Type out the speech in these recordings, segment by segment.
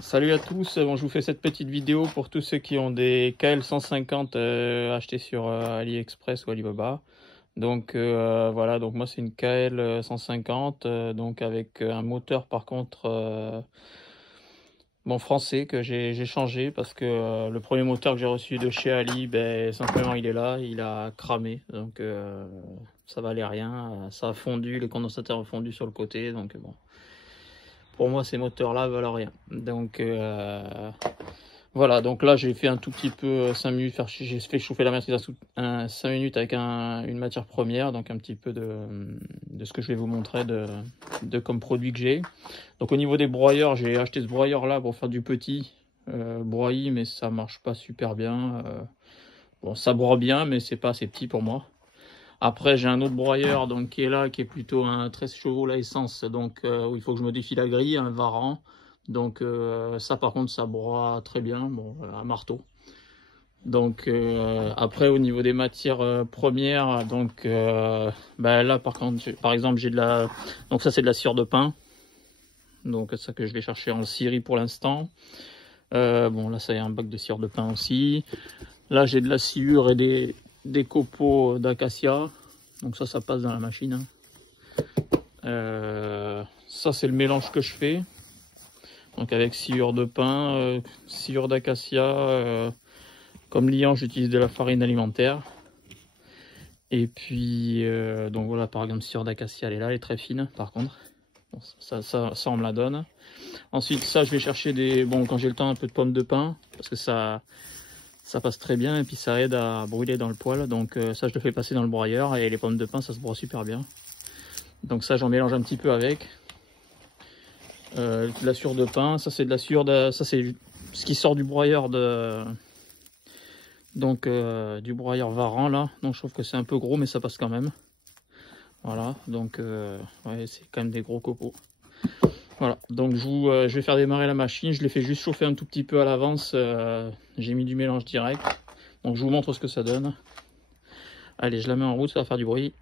Salut à tous, bon, je vous fais cette petite vidéo pour tous ceux qui ont des KL 150 achetés sur AliExpress ou Alibaba. Donc voilà, donc moi c'est une KL 150, donc avec un moteur par contre bon, français que j'ai changé parce que le premier moteur que j'ai reçu de chez Ali, ben, simplement il est là, il a cramé, donc ça valait rien, ça a fondu, les condensateurs ont fondu sur le côté, donc bon. Pour moi, ces moteurs-là valent rien. Donc voilà, donc là j'ai fait un tout petit peu 5 minutes, j'ai fait chauffer la matrice à 5 minutes avec une matière première, donc un petit peu de ce que je vais vous montrer de comme produit que j'ai. Donc au niveau des broyeurs, j'ai acheté ce broyeur là pour faire du petit broyis, mais ça marche pas super bien. Bon, ça broie bien, mais c'est pas assez petit pour moi. Après, j'ai un autre broyeur donc, qui est là, qui est plutôt un 13 chevaux la essence, donc où il faut que je modifie la grille, un Varan. Donc ça par contre, ça broie très bien, bon, un marteau. Donc après, au niveau des matières premières, donc bah, là par contre, par exemple, j'ai de la... Donc ça c'est de la sciure de pain. Donc ça que je vais chercher en scierie pour l'instant. Bon là, ça y est, un bac de sciure de pain aussi. Là, j'ai de la sciure et des copeaux d'acacia, donc ça passe dans la machine. Ça c'est le mélange que je fais, donc avec sciure de pain, sciure d'acacia, comme liant j'utilise de la farine alimentaire, et puis donc voilà, par exemple sciure d'acacia elle est là, elle est très fine par contre, bon, ça on me la donne. Ensuite ça je vais chercher bon quand j'ai le temps, un peu de pommes de pin, parce que ça passe très bien et puis ça aide à brûler dans le poêle, donc ça je le fais passer dans le broyeur, et les pommes de pin ça se broie super bien, donc ça j'en mélange un petit peu avec de la sciure de pain. Ça c'est de la sciure ça c'est ce qui sort du broyeur donc du broyeur Varan là, donc je trouve que c'est un peu gros mais ça passe quand même. Voilà, donc ouais, c'est quand même des gros copeaux. Voilà, donc je vais faire démarrer la machine, je l'ai fait juste chauffer un tout petit peu à l'avance, j'ai mis du mélange direct, donc je vous montre ce que ça donne. Allez, je la mets en route, ça va faire du bruit.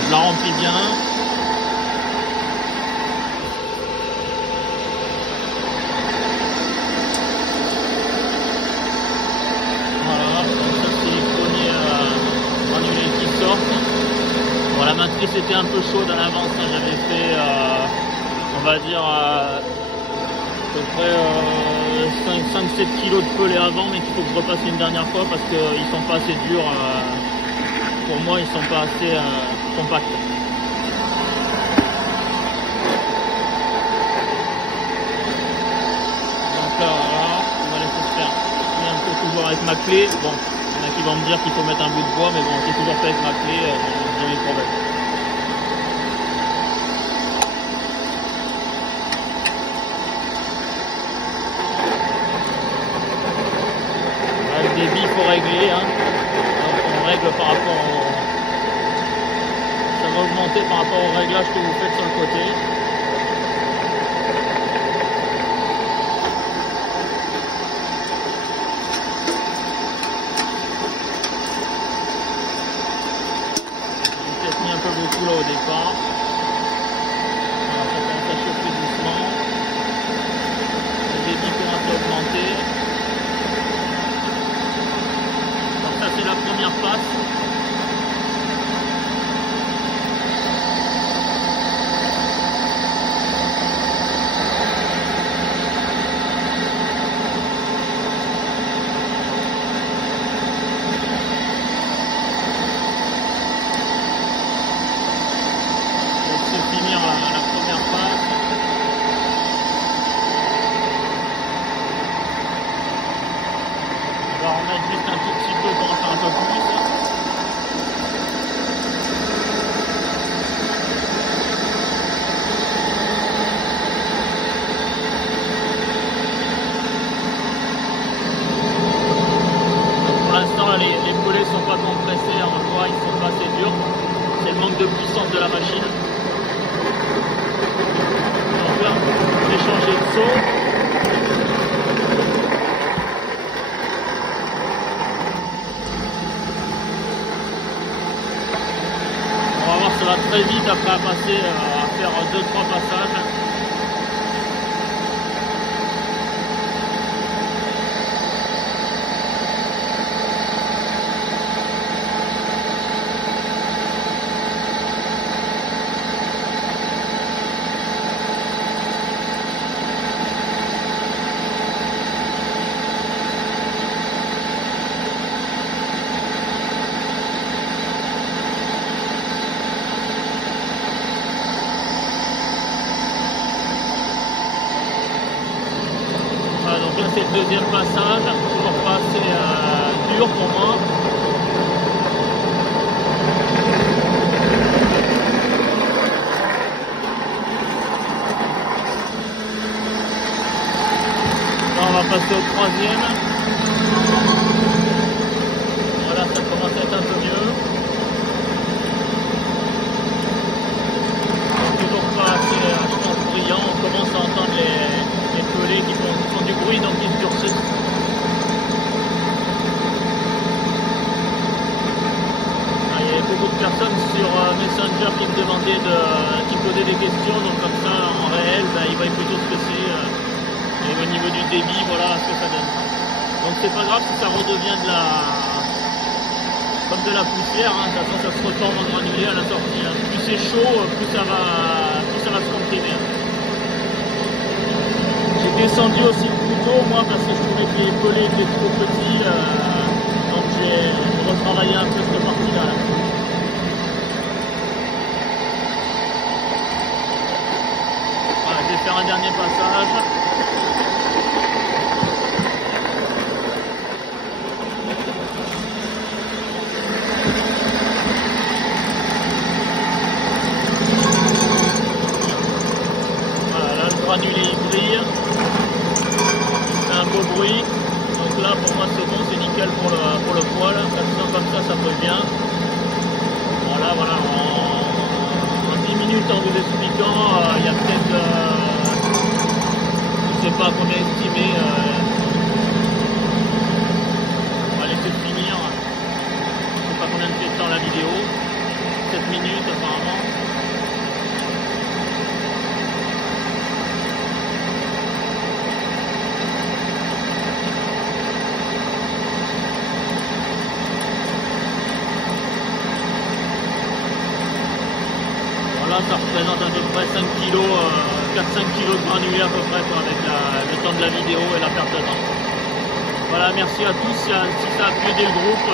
Je la remplis bien. Voilà, ça c'est les premiers granulés qui sortent. Bon, la matrice était un peu chaude à l'avance, hein. J'avais fait, on va dire, à peu près 5-7 kilos de pelés avant, mais qu'il faut que je repasse une dernière fois parce qu'ils sont pas assez durs. Pour moi, ils sont pas assez compacts. Donc là, voilà, on va laisser faire un peu toujours avec ma clé. Bon, il y en a qui vont me dire qu'il faut mettre un bout de bois, mais bon, j'ai toujours fait avec ma clé, j'ai jamais de problème. Là, le débit, il faut régler, hein. On règle par rapport au... Ça va augmenter par rapport au réglage que vous faites sur le côté. J'ai peut-être mis un peu beaucoup là au départ. Voilà, ça commence à chauffer doucement. Le débit commence à augmenter. Donc ça c'est la première phase. Finir la première phase. On va remettre juste un tout petit peu pour en faire un peu plus. Donc pour l'instant les pelés sont pas compressés, on voit ils sont pas assez durs. c'est le manque de puissance de la machine. Donc là, j'ai changé de saut. On va voir, ça va très vite après à passer, à faire 2-3 passages. Donc là c'est le deuxième passage, toujours pas assez dur pour moi. Là on va passer au troisième. Voilà, ça commence à être un peu mieux. Toujours pas assez, je pense, brillant. On commence à entendre les pelés qui font du bruit, donc ils se durcissent. Il y avait beaucoup de personnes sur Messenger qui me demandaient qui posaient des questions, donc comme ça en réel ils voient plutôt ce que c'est et au niveau du débit, voilà ce que ça donne. Donc c'est pas grave si ça redevient comme de la poussière, hein. De toute façon ça se reforme en granulé à la sortie, hein. Plus c'est chaud, plus ça va se comprimer. J'ai descendu aussi le couteau moi parce que je trouvais que les pelés étaient trop petits, donc j'ai retravaillé un peu cette partie là. Voilà, je vais faire un dernier passage. Granulé il brille, c'est un beau bruit, donc là pour moi c'est bon, c'est nickel pour le poil, comme ça peut bien. Voilà, en 10 minutes en vous expliquant, il y a peut-être, je ne sais pas combien estimer, on va laisser finir, je ne sais pas combien de fait de temps la vidéo, 7 minutes apparemment. Là, ça représente à peu près 5 kg, 4-5 kg de granulés à peu près quoi, avec le temps de la vidéo et la perte de temps. Voilà, merci à tous. Si ça a pu aider le groupe,